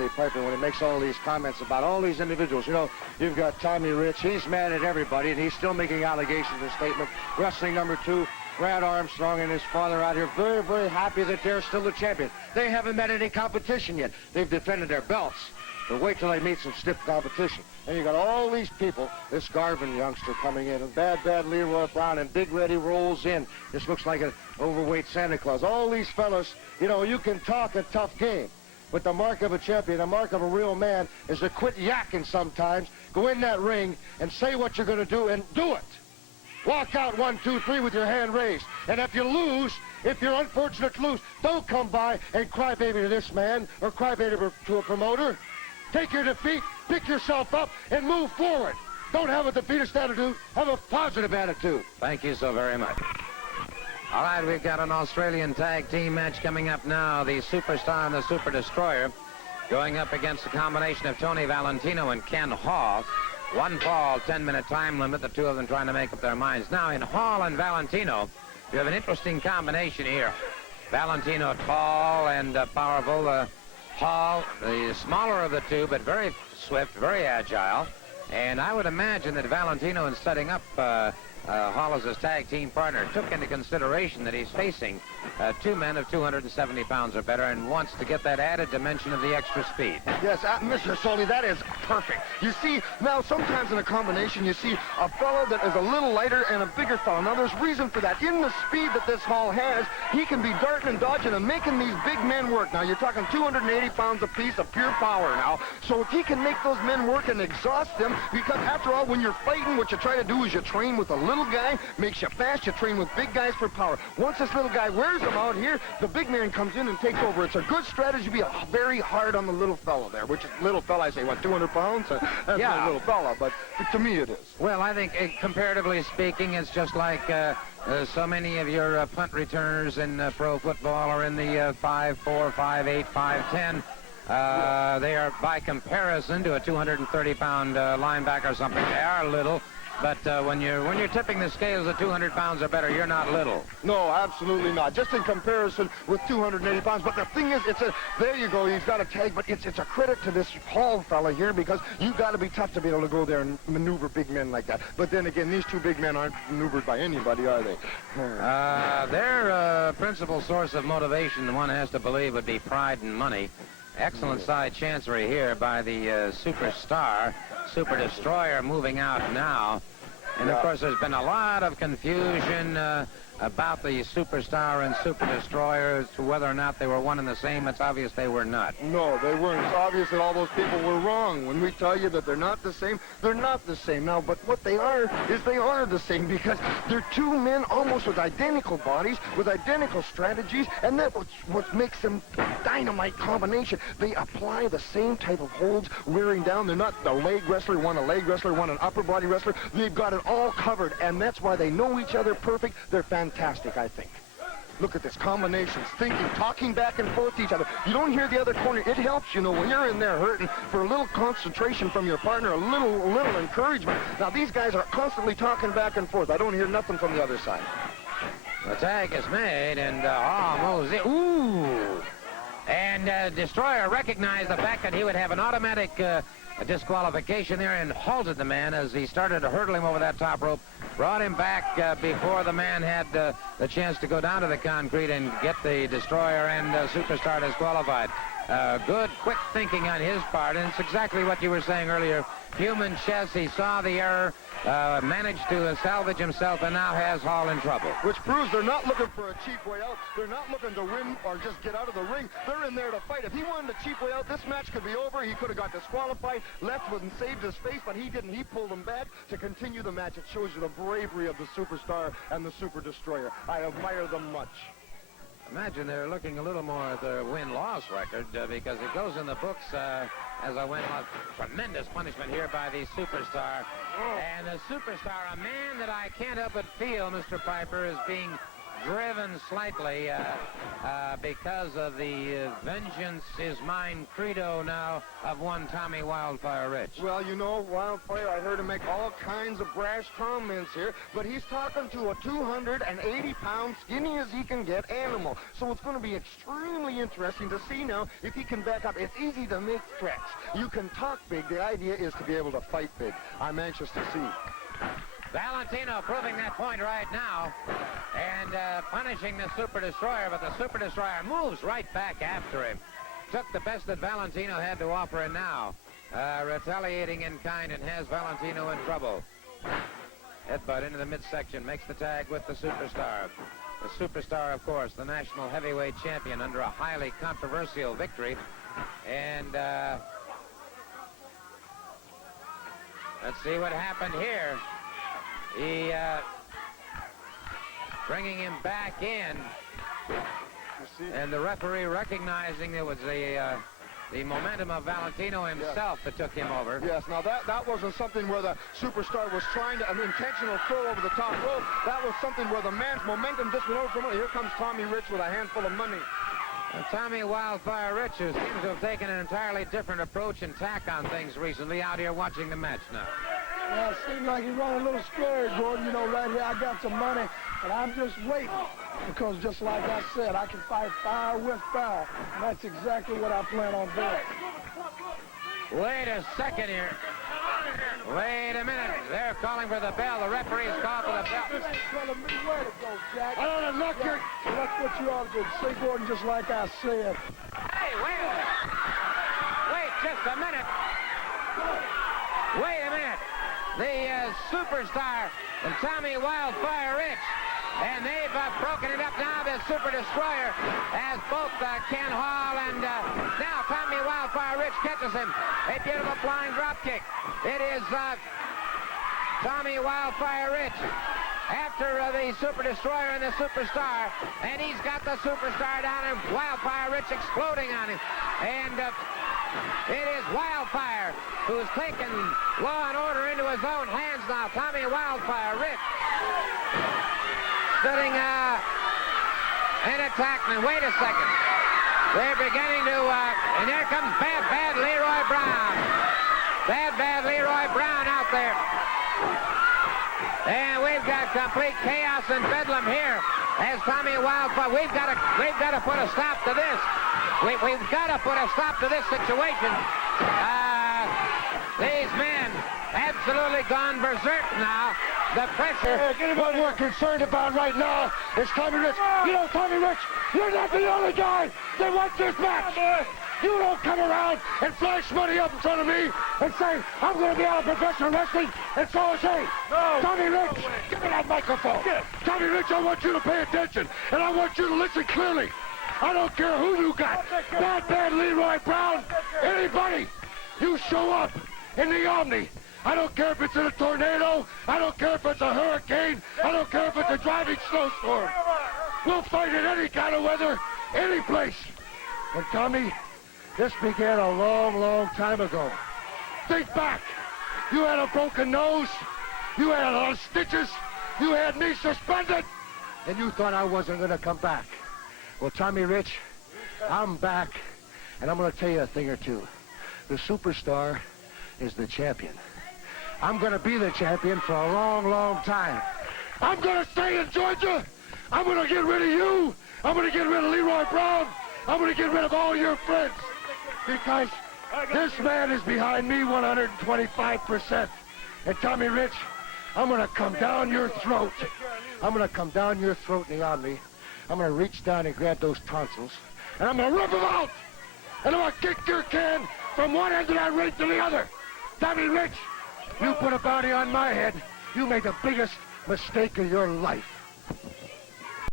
Roddy Piper when he makes all these comments about all these individuals. You know, you've got Tommy Rich. He's mad at everybody, and he's still making allegations and statements. Wrestling number 2, Brad Armstrong and his father out here very, very happy that they're still the champions. They haven't met any competition yet. They've defended their belts. But wait till they meet some stiff competition. And you got all these people, this Garvin youngster coming in, and bad Leroy Brown, and Big Reddy rolls in. This looks like an overweight Santa Claus. All these fellas, you know, you can talk a tough game, but the mark of a champion, the mark of a real man, is to quit yakking sometimes, go in that ring, and say what you're going to do, and do it. Walk out 1, 2, 3 with your hand raised. And if you lose, if you're unfortunate to lose, don't come by and cry baby to this man or cry baby to a promoter. Take your defeat, pick yourself up, and move forward. Don't have a defeatist attitude. Have a positive attitude. Thank you so very much. All right, we've got an Australian tag team match coming up now. The Superstar and the Super Destroyer going up against a combination of Tony Valentino and Ken Hall. 1 fall, 10-minute time limit, the two of them trying to make up their minds. Now, in Hall and Valentino, you have an interesting combination here. Valentino tall and powerful. Hall, the smaller of the two, but very swift, very agile. And I would imagine that Valentino, in setting up Hall as his tag team partner, took into consideration that he's facing 2 men of 270 pounds or better and wants to get that added dimension of the extra speed. Yes, Mr. Soley, that is perfect. You see, now sometimes in a combination, you see a fellow that is a little lighter and a bigger fellow. Now, there's reason for that. In the speed that this Hall has, he can be darting and dodging and making these big men work. Now, you're talking 280 pounds apiece of pure power now. So if he can make those men work and exhaust them, because after all, when you're fighting, what you try to do is you train with a little guy, makes you fast, you train with big guys for power. Once this little guy wears them out here, the big man comes in and takes over. It's a good strategy to be very hard on the little fellow there, which is little fella, I say, what, 200 pounds? That's Yeah. a little fella, but to me it is. Well, I think, comparatively speaking, it's just like so many of your punt returners in pro football are in the 5'4", 5'8", 5'10". They are, by comparison to a 230-pound linebacker or something, they are little. But when you're tipping the scales at 200 pounds or better, you're not little. No, absolutely not. Just in comparison with 280 pounds. But the thing is, there you go, he's got a tag, but it's a credit to this Hall fella here, because you got to be tough to be able to go there and maneuver big men like that. But then again, these two big men aren't maneuvered by anybody, are they? Their principal source of motivation, one has to believe, would be pride and money. Excellent side chancery here by the Superstar. Super Destroyer moving out now. And, of course, there's been a lot of confusion about the Superstar and Super Destroyer as to whether or not they were one and the same. It's obvious they were not. No, they weren't. It's obvious that all those people were wrong. When we tell you that they're not the same, they're not the same. Now, but what they are is they are the same, because they're two men almost with identical bodies, with identical strategies, and that's what makes them dynamite combination. They apply the same type of holds, wearing down. They're not the leg wrestler, one a leg wrestler, one an upper body wrestler. They've got it all covered, and that's why they know each other perfect. They're fantastic, I think. Look at this, combinations, thinking, talking back and forth to each other. You don't hear the other corner. It helps, you know, when you're in there hurting, for a little concentration from your partner, a little encouragement. Now, these guys are constantly talking back and forth. I don't hear nothing from the other side. The tag is made, and almost it. Ooh! And Destroyer recognized the fact that he would have an automatic disqualification there and halted the man as he started to hurdle him over that top rope, brought him back before the man had the chance to go down to the concrete and get the Destroyer and Superstar disqualified. Good, quick thinking on his part, and it's exactly what you were saying earlier. Human chess, he saw the error, managed to salvage himself, and now has Hall in trouble. Which proves they're not looking for a cheap way out. They're not looking to win or just get out of the ring. They're in there to fight. If he wanted a cheap way out, this match could be over. He could have got disqualified, left and saved his face, but he didn't. He pulled him back to continue the match. It shows you the bravery of the Superstar and the Super Destroyer. I admire them much. Imagine they're looking a little more at their win-loss record because it goes in the books as a win-loss. Tremendous punishment here by the Superstar. And the Superstar, a man that I can't help but feel, Mr. Piper, is being driven slightly because of the vengeance is mine credo now of one Tommy Wildfire Rich. Well, you know, Wildfire, I heard him make all kinds of brash comments here, but he's talking to a 280-pound, skinny as he can get animal. So it's going to be extremely interesting to see now if he can back up. It's easy to make threats. You can talk big. The idea is to be able to fight big. I'm anxious to see. Valentino proving that point right now and punishing the Super Destroyer, but the Super Destroyer moves right back after him. Took the best that Valentino had to offer, and now retaliating in kind and has Valentino in trouble. Headbutt into the midsection, makes the tag with the Superstar. The Superstar, of course, the national heavyweight champion under a highly controversial victory. And let's see what happened here. He bringing him back in, and the referee recognizing it was the momentum of Valentino himself that took him over. Yes, now that wasn't something where the Superstar was trying to, an intentional throw over the top rope. That was something where the man's momentum just went over from it. Here comes Tommy Rich with a handful of money. Tommy Wildfire Rich, who seems to have taken an entirely different approach and tack on things recently, out here watching the match now. Well, it seems like he's running a little scared, Gordon. You know, right here I got some money, but I'm just waiting. Because just like I said, I can fight fire with fire. And that's exactly what I plan on doing. Wait a second here. Wait a minute. They're calling for the bell. The referee's called for the bell. This is telling me where to go, Jack. I don't know, So that's what you ought to do. See, Gordon, just like I said. Hey, wait a minute. Wait just a minute. Wait a minute. The Superstar and Tommy Wildfire Rich. And they've broken it up now. The Super Destroyer has both Ken Hall and now Tommy Wildfire Rich catches him. A beautiful flying drop kick. It is Tommy Wildfire Rich after the Super Destroyer and the Superstar. And he's got the Superstar down and Wildfire Rich exploding on him. And it is Wildfire who's taken law and order into his own hands now. Tommy Wildfire Rich sitting in attackman. Wait a second. They're beginning to, and there comes Bad Leroy Brown. Bad Leroy Brown out there. And we've got complete chaos and bedlam here as Tommy Wildfire. We've got to put a stop to this. We've got to put a stop to this situation. These men absolutely gone berserk now. The pressure. What we're concerned about right now is Tommy Rich. You know, Tommy Rich, you're not the only guy that wants this match. You don't come around and flash money up in front of me and say, I'm going to be out of professional wrestling, and so is he. No. Tommy Rich, give me that microphone. Tommy Rich, I want you to pay attention, and I want you to listen clearly. I don't care who you got. Bad Leroy Brown, anybody. You show up in the Omni. I don't care if it's in a tornado. I don't care if it's a hurricane. I don't care if it's a driving snowstorm. We'll fight in any kind of weather, any place. And Tommy, this began a long, long time ago. Think back. You had a broken nose. You had a lot of stitches. You had me suspended. And you thought I wasn't going to come back. Well, Tommy Rich, I'm back. And I'm going to tell you a thing or two. The Superstar is the champion. I'm going to be the champion for a long, long time. I'm going to stay in Georgia. I'm going to get rid of you. I'm going to get rid of Leroy Brown. I'm going to get rid of all your friends. Because this man is behind me 125%. And Tommy Rich, I'm going to come down your throat. I'm going to come down your throat in the Omni. I'm going to reach down and grab those tonsils. And I'm going to rip them out. And I'm going to kick your can from one end of that ring to the other. Tommy Rich, you put a bounty on my head. You made the biggest mistake of your life.